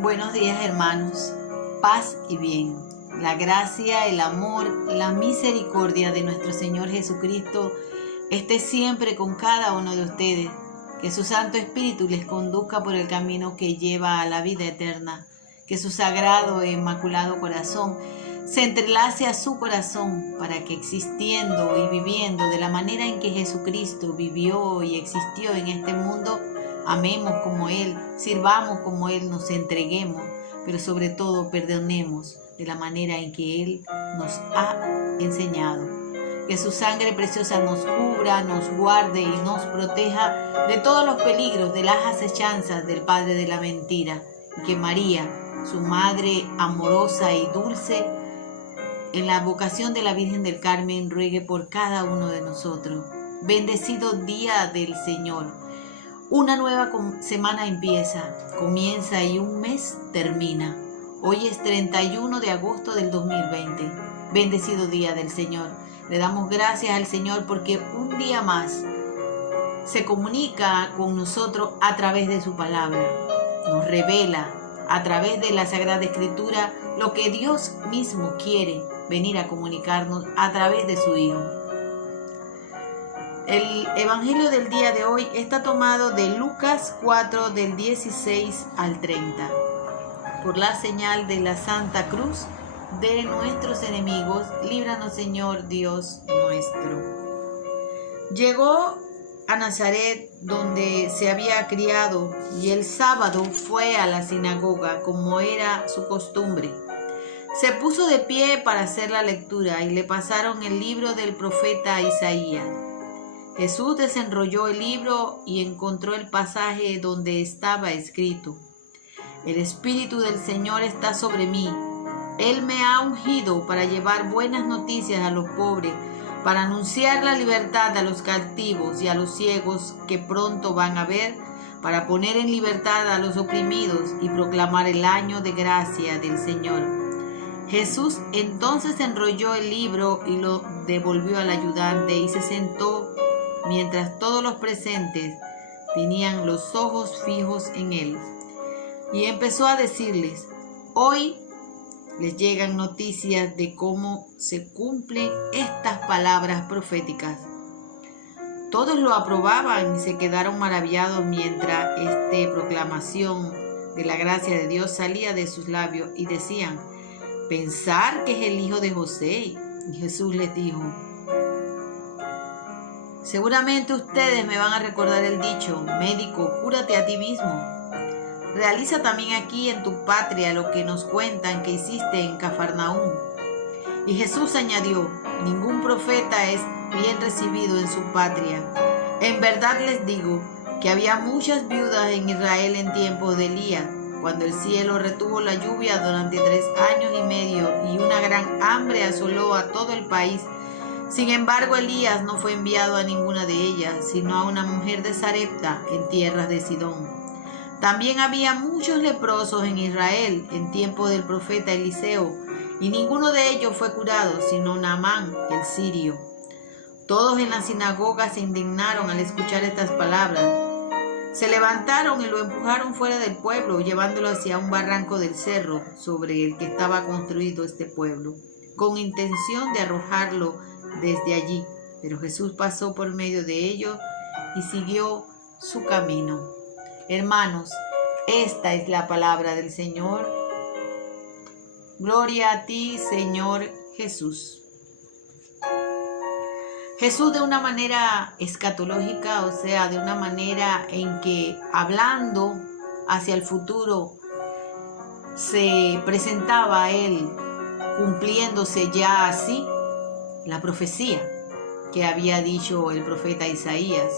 Buenos días, hermanos, paz y bien. La gracia, el amor, la misericordia de nuestro Señor Jesucristo esté siempre con cada uno de ustedes. Que su Santo Espíritu les conduzca por el camino que lleva a la vida eterna. Que su sagrado e inmaculado corazón se entrelace a su corazón para que, existiendo y viviendo de la manera en que Jesucristo vivió y existió en este mundo, amemos como Él, sirvamos como Él, nos entreguemos, pero sobre todo perdonemos de la manera en que Él nos ha enseñado. Que su sangre preciosa nos cubra, nos guarde y nos proteja de todos los peligros, de las acechanzas del padre de la mentira. Y que María, su madre amorosa y dulce, en la vocación de la Virgen del Carmen, ruegue por cada uno de nosotros. Bendecido día del Señor. Una nueva semana comienza y un mes termina. Hoy es 31 de agosto del 2020. Bendecido día del Señor. Le damos gracias al Señor porque un día más se comunica con nosotros a través de su palabra. Nos revela a través de la Sagrada Escritura lo que Dios mismo quiere venir a comunicarnos a través de su Hijo. El Evangelio del día de hoy está tomado de Lucas 4 del 16 al 30. Por la señal de la Santa Cruz de nuestros enemigos, líbranos, Señor Dios nuestro. Llegó a Nazaret, donde se había criado, y el sábado fue a la sinagoga, como era su costumbre. Se puso de pie para hacer la lectura, y le pasaron el libro del profeta Isaías. Jesús desenrolló el libro y encontró el pasaje donde estaba escrito: El Espíritu del Señor está sobre mí. Él me ha ungido para llevar buenas noticias a los pobres, para anunciar la libertad a los cautivos y a los ciegos que pronto van a ver, para poner en libertad a los oprimidos y proclamar el año de gracia del Señor. Jesús entonces enrolló el libro y lo devolvió al ayudante y se sentó, mientras todos los presentes tenían los ojos fijos en él. Y empezó a decirles: hoy les llegan noticias de cómo se cumplen estas palabras proféticas. Todos lo aprobaban y se quedaron maravillados mientras esta proclamación de la gracia de Dios salía de sus labios y decían: pensar que es el hijo de José. Y Jesús les dijo: seguramente ustedes me van a recordar el dicho: médico, cúrate a ti mismo. Realiza también aquí en tu patria lo que nos cuentan que hiciste en Cafarnaúm. Y Jesús añadió: ningún profeta es bien recibido en su patria. En verdad les digo que había muchas viudas en Israel en tiempos de Elías, cuando el cielo retuvo la lluvia durante 3 años y medio y una gran hambre asoló a todo el país. Sin embargo, Elías no fue enviado a ninguna de ellas, sino a una mujer de Sarepta en tierras de Sidón. También había muchos leprosos en Israel en tiempo del profeta Eliseo, y ninguno de ellos fue curado, sino Naamán el sirio. Todos en la sinagoga se indignaron al escuchar estas palabras. Se levantaron y lo empujaron fuera del pueblo, llevándolo hacia un barranco del cerro sobre el que estaba construido este pueblo, con intención de arrojarlo desde allí. Pero Jesús pasó por medio de ellos y siguió su camino. Hermanos, esta es la palabra del Señor. Gloria a ti, Señor Jesús. Jesús, de una manera escatológica, o sea, de una manera en que, hablando hacia el futuro, se presentaba a Él, cumpliéndose ya así la profecía que había dicho el profeta Isaías.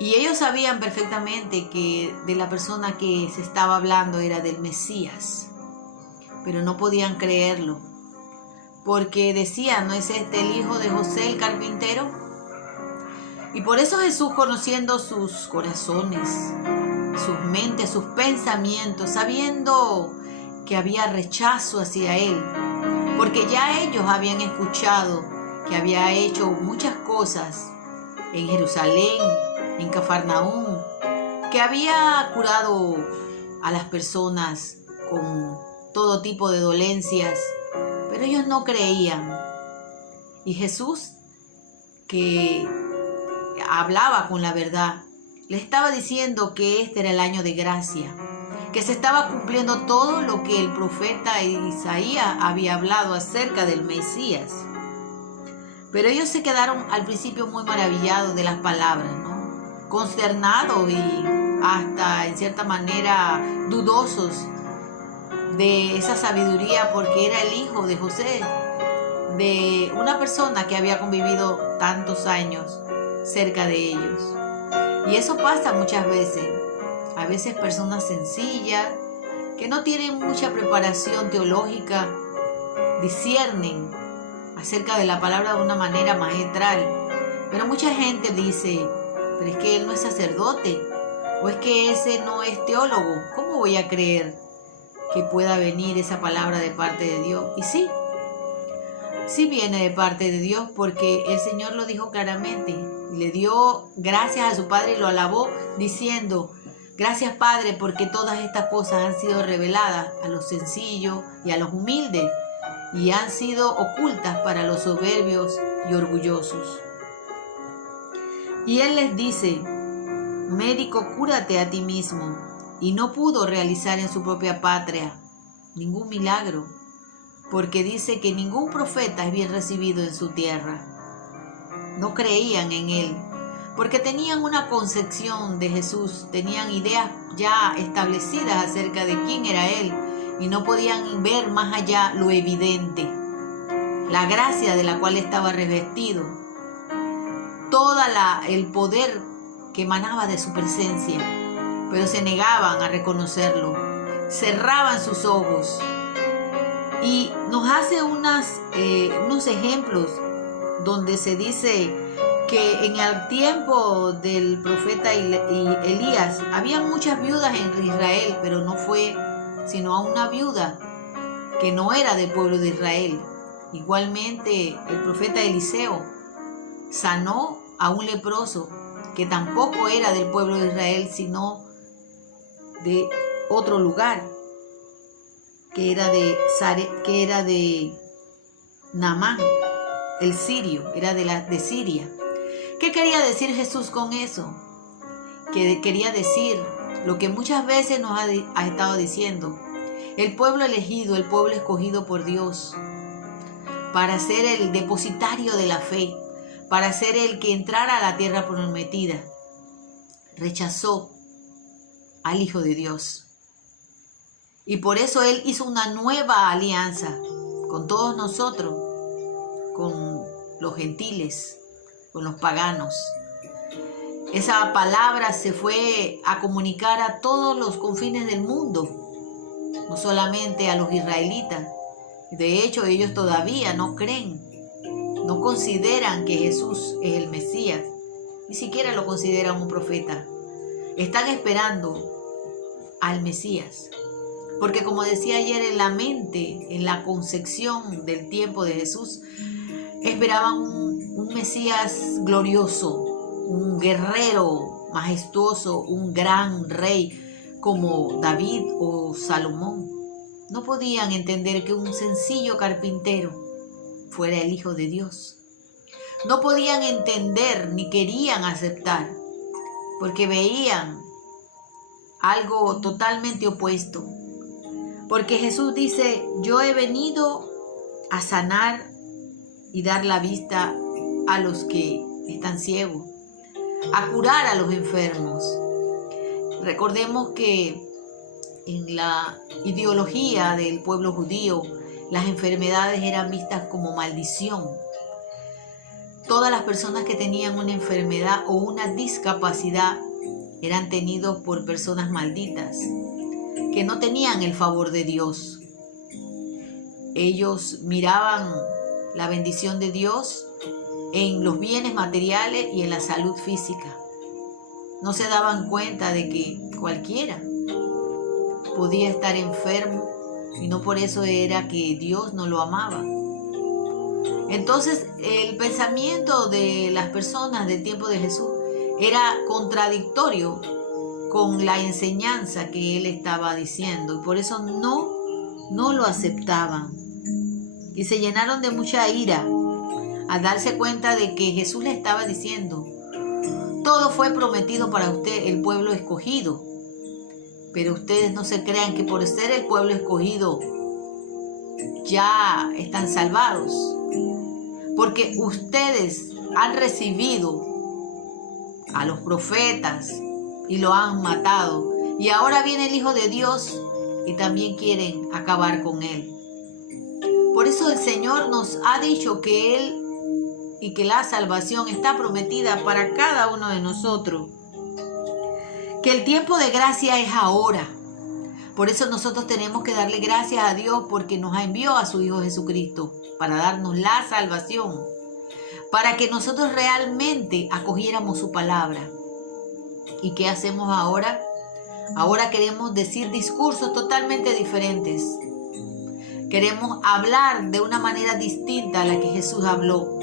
Y ellos sabían perfectamente que de la persona que se estaba hablando era del Mesías, pero no podían creerlo, porque decían: ¿no es este el hijo de José el carpintero? Y por eso Jesús, conociendo sus corazones, sus mentes, sus pensamientos, sabiendo que había rechazo hacia él, porque ya ellos habían escuchado que había hecho muchas cosas en Jerusalén, en Cafarnaúm, que había curado a las personas con todo tipo de dolencias, pero ellos no creían. Y Jesús, que hablaba con la verdad, le estaba diciendo que este era el año de gracia, que se estaba cumpliendo todo lo que el profeta Isaías había hablado acerca del Mesías. Pero ellos se quedaron al principio muy maravillados de las palabras, ¿no? Consternados y hasta en cierta manera dudosos de esa sabiduría, porque era el hijo de José, de una persona que había convivido tantos años cerca de ellos. Y eso pasa muchas veces. A veces personas sencillas que no tienen mucha preparación teológica disciernen acerca de la palabra de una manera magistral. Pero mucha gente dice, pero es que él no es sacerdote, o es que ese no es teólogo. ¿Cómo voy a creer que pueda venir esa palabra de parte de Dios? Y sí viene de parte de Dios, porque el Señor lo dijo claramente. Le dio gracias a su Padre y lo alabó diciendo: gracias, Padre, porque todas estas cosas han sido reveladas a los sencillos y a los humildes, y han sido ocultas para los soberbios y orgullosos. Y Él les dice: médico, cúrate a ti mismo. Y no pudo realizar en su propia patria ningún milagro, porque dice que ningún profeta es bien recibido en su tierra. No creían en Él, porque tenían una concepción de Jesús, tenían ideas ya establecidas acerca de quién era Él, y no podían ver más allá lo evidente, la gracia de la cual estaba revestido, el poder que emanaba de su presencia, pero se negaban a reconocerlo, cerraban sus ojos. Y nos hace unos ejemplos donde se dice que en el tiempo del profeta Elías había muchas viudas en Israel, pero no fue sino a una viuda que no era del pueblo de Israel. Igualmente el profeta Eliseo sanó a un leproso que tampoco era del pueblo de Israel, sino de otro lugar, que era de Naamán, el sirio, era de Siria. ¿Qué quería decir Jesús con eso? Que quería decir lo que muchas veces nos ha estado diciendo: el pueblo elegido, el pueblo escogido por Dios para ser el depositario de la fe, para ser el que entrara a la tierra prometida, rechazó al Hijo de Dios. Y por eso Él hizo una nueva alianza con todos nosotros, con los gentiles, con los paganos. Esa palabra se fue a comunicar a todos los confines del mundo, no solamente a los israelitas. De hecho, ellos todavía no creen, no consideran que Jesús es el Mesías, ni siquiera lo consideran un profeta. Están esperando al Mesías, porque como decía ayer, en la mente, en la concepción del tiempo de Jesús, esperaban un Mesías glorioso, un guerrero majestuoso, un gran rey como David o Salomón. No podían entender que un sencillo carpintero fuera el Hijo de Dios. No podían entender ni querían aceptar, porque veían algo totalmente opuesto. Porque Jesús dice: yo he venido a sanar y dar la vista a los que están ciegos, a curar a los enfermos. Recordemos que en la ideología del pueblo judío, las enfermedades eran vistas como maldición. Todas las personas que tenían una enfermedad o una discapacidad eran tenidos por personas malditas, que no tenían el favor de Dios. Ellos miraban la bendición de Dios en los bienes materiales y en la salud física. No se daban cuenta de que cualquiera podía estar enfermo y no por eso era que Dios no lo amaba. Entonces, el pensamiento de las personas del tiempo de Jesús era contradictorio con la enseñanza que él estaba diciendo, y por eso no lo aceptaban. Y se llenaron de mucha ira al darse cuenta de que Jesús le estaba diciendo: todo fue prometido para usted, el pueblo escogido. Pero ustedes no se crean que por ser el pueblo escogido ya están salvados. Porque ustedes han recibido a los profetas y lo han matado. Y ahora viene el Hijo de Dios y también quieren acabar con él. Por eso el Señor nos ha dicho que Él y que la salvación está prometida para cada uno de nosotros. Que el tiempo de gracia es ahora. Por eso nosotros tenemos que darle gracias a Dios porque nos envió a su Hijo Jesucristo para darnos la salvación. Para que nosotros realmente acogiéramos su palabra. ¿Y qué hacemos ahora? Ahora queremos decir discursos totalmente diferentes. Queremos hablar de una manera distinta a la que Jesús habló.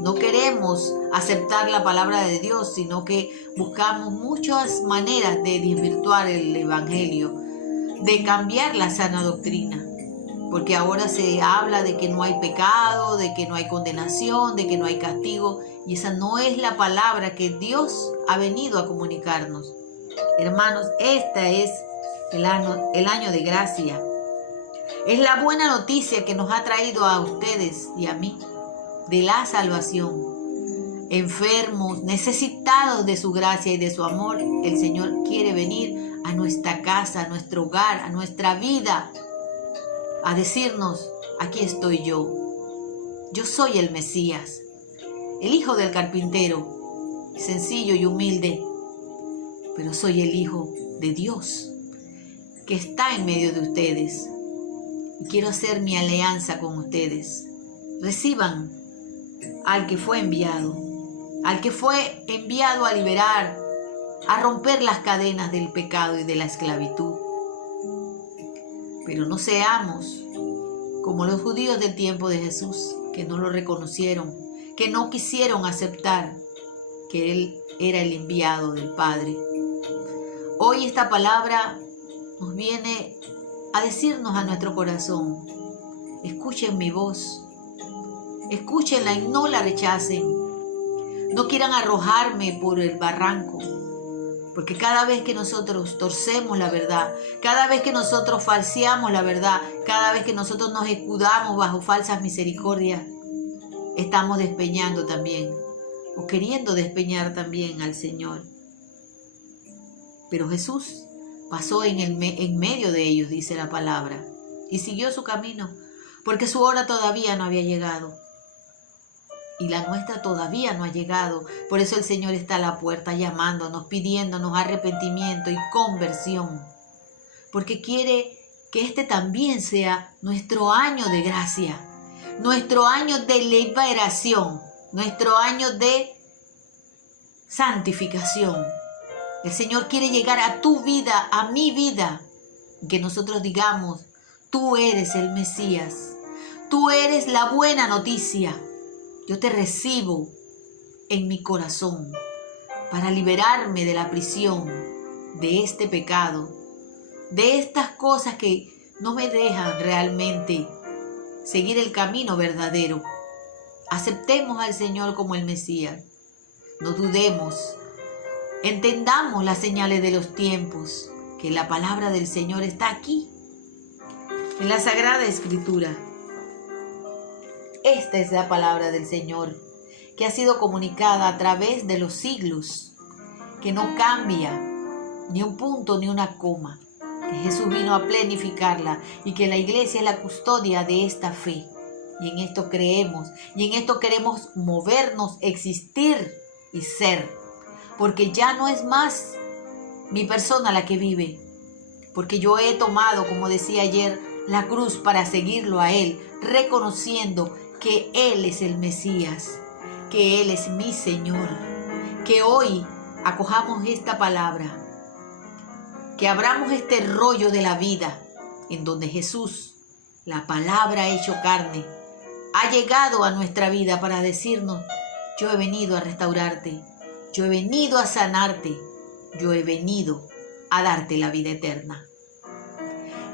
No queremos aceptar la palabra de Dios, sino que buscamos muchas maneras de desvirtuar el evangelio, de cambiar la sana doctrina. Porque ahora se habla de que no hay pecado, de que no hay condenación, de que no hay castigo. Y esa no es la palabra que Dios ha venido a comunicarnos. Hermanos, este es el año de gracia. Es la buena noticia que nos ha traído a ustedes y a mí de la salvación. Enfermos, necesitados de su gracia y de su amor, el Señor quiere venir a nuestra casa, a nuestro hogar, a nuestra vida, a decirnos: aquí estoy yo. Yo soy el Mesías, el hijo del carpintero, sencillo y humilde, pero soy el Hijo de Dios que está en medio de ustedes. Y quiero hacer mi alianza con ustedes. Reciban al que fue enviado a liberar, a romper las cadenas del pecado y de la esclavitud. Pero no seamos como los judíos del tiempo de Jesús, que no lo reconocieron, que no quisieron aceptar que Él era el enviado del Padre. Hoy esta palabra nos viene a decirnos a nuestro corazón: escuchen mi voz, escúchenla y no la rechacen. No quieran arrojarme por el barranco, porque cada vez que nosotros torcemos la verdad, cada vez que nosotros falseamos la verdad, cada vez que nosotros nos escudamos bajo falsas misericordias, estamos despeñando también, o queriendo despeñar también al Señor. Pero Jesús pasó en medio de ellos, dice la palabra, y siguió su camino, porque su hora todavía no había llegado. Y la nuestra todavía no ha llegado. Por eso el Señor está a la puerta llamándonos, pidiéndonos arrepentimiento y conversión. Porque quiere que este también sea nuestro año de gracia, nuestro año de liberación, nuestro año de santificación. El Señor quiere llegar a tu vida, a mi vida, que nosotros digamos: tú eres el Mesías, tú eres la buena noticia. Yo te recibo en mi corazón para liberarme de la prisión, de este pecado, de estas cosas que no me dejan realmente seguir el camino verdadero. Aceptemos al Señor como el Mesías. No dudemos. Entendamos las señales de los tiempos, que la palabra del Señor está aquí, en la Sagrada Escritura. Esta es la palabra del Señor, que ha sido comunicada a través de los siglos, que no cambia ni un punto ni una coma, que Jesús vino a plenificarla y que la iglesia es la custodia de esta fe. Y en esto creemos, y en esto queremos movernos, existir y ser. Porque ya no es más mi persona la que vive. Porque yo he tomado, como decía ayer, la cruz para seguirlo a Él, reconociendo que Él es el Mesías, que Él es mi Señor. Que hoy acojamos esta palabra, que abramos este rollo de la vida, en donde Jesús, la palabra hecho carne, ha llegado a nuestra vida para decirnos: yo he venido a restaurarte, yo he venido a sanarte, yo he venido a darte la vida eterna.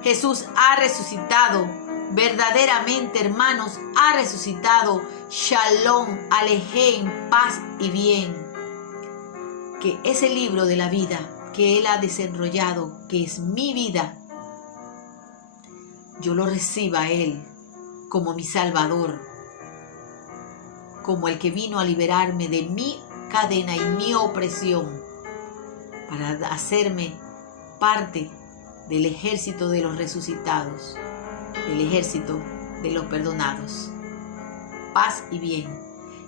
Jesús ha resucitado, verdaderamente, hermanos, ha resucitado. Shalom, Alejem, paz y bien. Que ese libro de la vida que Él ha desenrollado, que es mi vida, yo lo reciba a Él como mi Salvador, como el que vino a liberarme de mi cadena y mi opresión, para hacerme parte del ejército de los resucitados, del ejército de los perdonados. Paz y bien.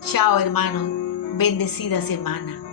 Chao, hermanos. Bendecida semana.